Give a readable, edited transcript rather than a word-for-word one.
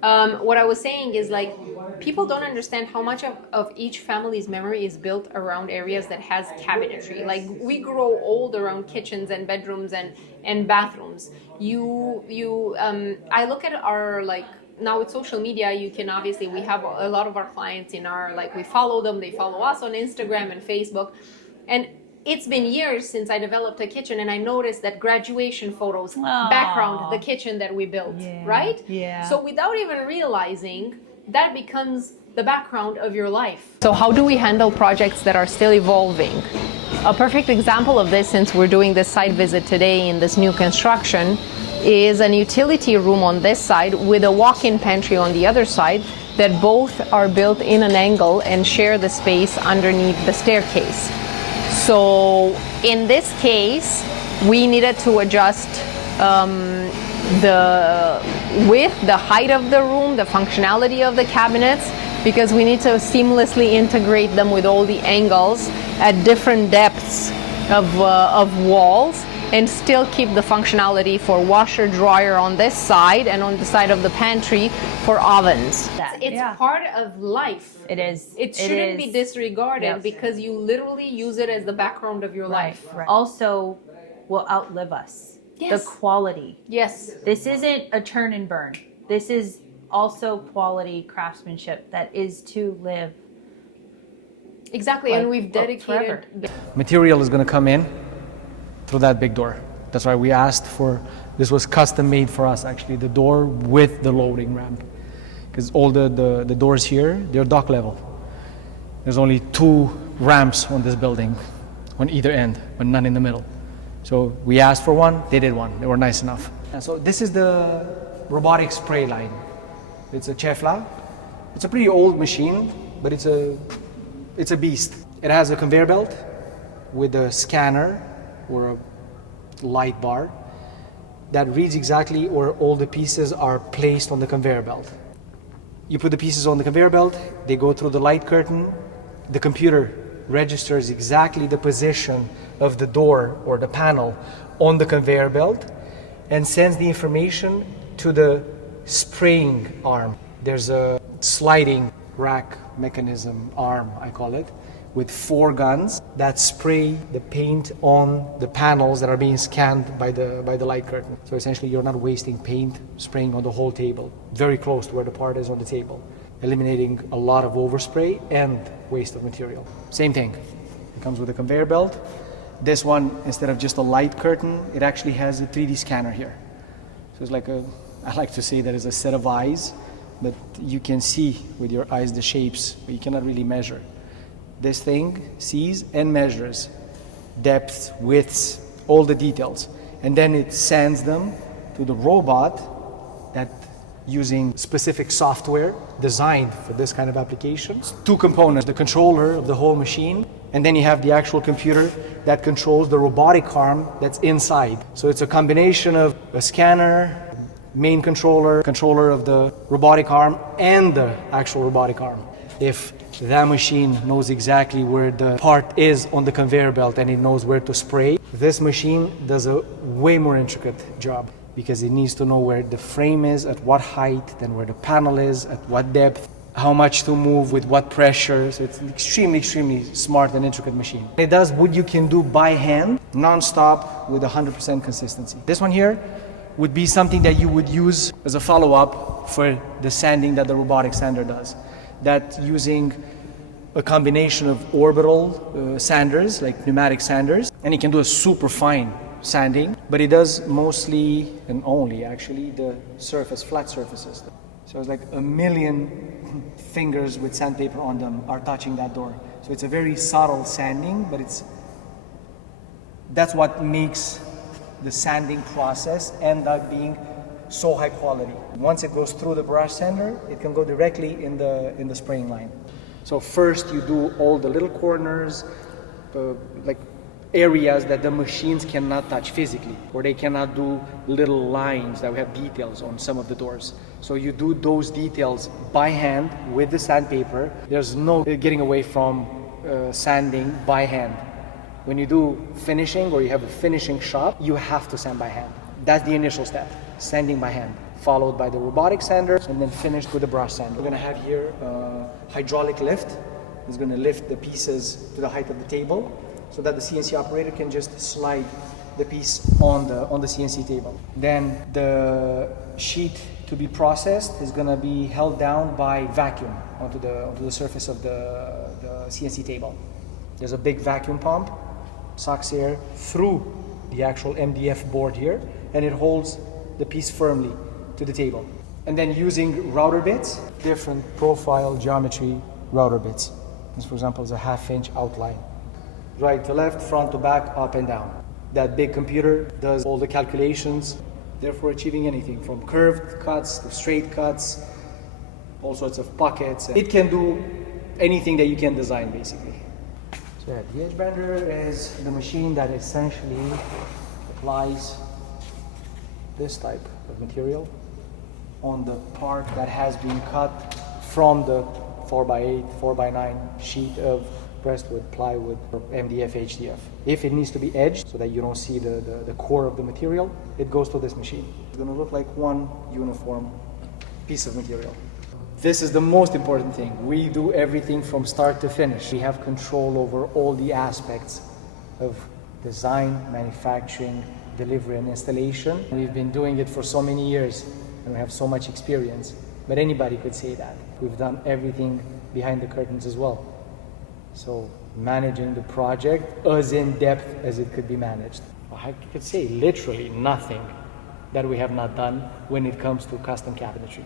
What I was saying is like people don't understand how much of each family's memory is built around areas that has cabinetry. Like we grow old around kitchens and bedrooms and bathrooms. I look at our like now with social media, you can obviously we have a lot of our clients in our like we follow them, they follow us on Instagram and Facebook, and it's been years since I developed a kitchen, and I noticed that graduation photos background the kitchen that we built, right? Yeah. So without even realizing, that becomes the background of your life. So how do we handle projects that are still evolving? A perfect example of this, since we're doing this site visit today in this new construction, is an utility room on this side with a walk-in pantry on the other side that both are built in an angle and share the space underneath the staircase. So in this case, we needed to adjust the width, the height of the room, the functionality of the cabinets, because we need to seamlessly integrate them with all the angles at different depths of walls and still keep the functionality for washer dryer on this side and on the side of the pantry for ovens. It's part of life. It is. It shouldn't be disregarded because you literally use it as the background of your life. Right. Also will outlive us. Yes. The quality. Yes. This isn't a turn and burn. This is also quality craftsmanship that is to live. Exactly, and we've dedicated... Material is going to come in through that big door. That's why we asked for, this was custom made for us actually, the door with the loading ramp. Because all the doors here, they're dock level. There's only 2 ramps on this building, on either end, but none in the middle. So we asked for one, they did one, they were nice enough. And so this is the robotic spray line. It's a Chefla. It's a pretty old machine, but it's a beast. It has a conveyor belt with a scanner or a light bar that reads exactly where all the pieces are placed on the conveyor belt. You put the pieces on the conveyor belt, they go through the light curtain, the computer registers exactly the position of the door or the panel on the conveyor belt and sends the information to the spraying arm. There's a sliding rack mechanism arm, I call it, with 4 guns that spray the paint on the panels that are being scanned by the light curtain. So essentially you're not wasting paint spraying on the whole table, very close to where the part is on the table, eliminating a lot of overspray and waste of material. Same thing, it comes with a conveyor belt. This one, instead of just a light curtain, it actually has a 3D scanner here. So it's like I like to say that it's a set of eyes, but you can see with your eyes the shapes, but you cannot really measure. This thing sees and measures depths, widths, all the details. And then it sends them to the robot that using specific software designed for this kind of applications. 2 components, the controller of the whole machine, and then you have the actual computer that controls the robotic arm that's inside. So it's a combination of a scanner, main controller of the robotic arm, and the actual robotic arm. If that machine knows exactly where the part is on the conveyor belt and it knows where to spray, this machine does a way more intricate job because it needs to know where the frame is, at what height, then where the panel is, at what depth, how much to move, with what pressure. So it's an extremely, extremely smart and intricate machine. It does what you can do by hand, non-stop, with 100% consistency. This one here would be something that you would use as a follow-up for the sanding that the robotic sander does. That using a combination of orbital sanders, like pneumatic sanders, and it can do a super fine sanding, but it does mostly and only actually the surface, flat surfaces. So it's like a million fingers with sandpaper on them are touching that door. So it's a very subtle sanding, but that's what makes the sanding process end up being so high quality. Once it goes through the brush sander, it can go directly in the spraying line. So first you do all the little corners, like areas that the machines cannot touch physically, or they cannot do little lines that have details on some of the doors. So you do those details by hand with the sandpaper. There's no getting away from sanding by hand. When you do finishing or you have a finishing shop, you have to sand by hand. That's the initial step, sanding by hand. followed by the robotic sander, and then finished with the brush sander. We're gonna have here a hydraulic lift. It's gonna lift the pieces to the height of the table so that the CNC operator can just slide the piece on the CNC table. Then the sheet to be processed is gonna be held down by vacuum onto the surface of the CNC table. There's a big vacuum pump, sucks air through the actual MDF board here, and it holds the piece firmly to the table. And then using router bits, different profile geometry router bits. This, for example, is a 1/2 inch outline. Right to left, front to back, up and down. That big computer does all the calculations, therefore achieving anything from curved cuts to straight cuts, all sorts of pockets. It can do anything that you can design, basically. So yeah, the edge bender is the machine that essentially applies this type of material on the part that has been cut from the 4x8, 4x9 sheet of pressed wood, plywood, or MDF, HDF. If it needs to be edged so that you don't see the core of the material, it goes to this machine. It's gonna look like one uniform piece of material. This is the most important thing. We do everything from start to finish. We have control over all the aspects of design, manufacturing, delivery, and installation. We've been doing it for so many years and we have so much experience, but anybody could say that. We've done everything behind the curtains as well. So managing the project as in depth as it could be managed. I could say literally nothing that we have not done when it comes to custom cabinetry.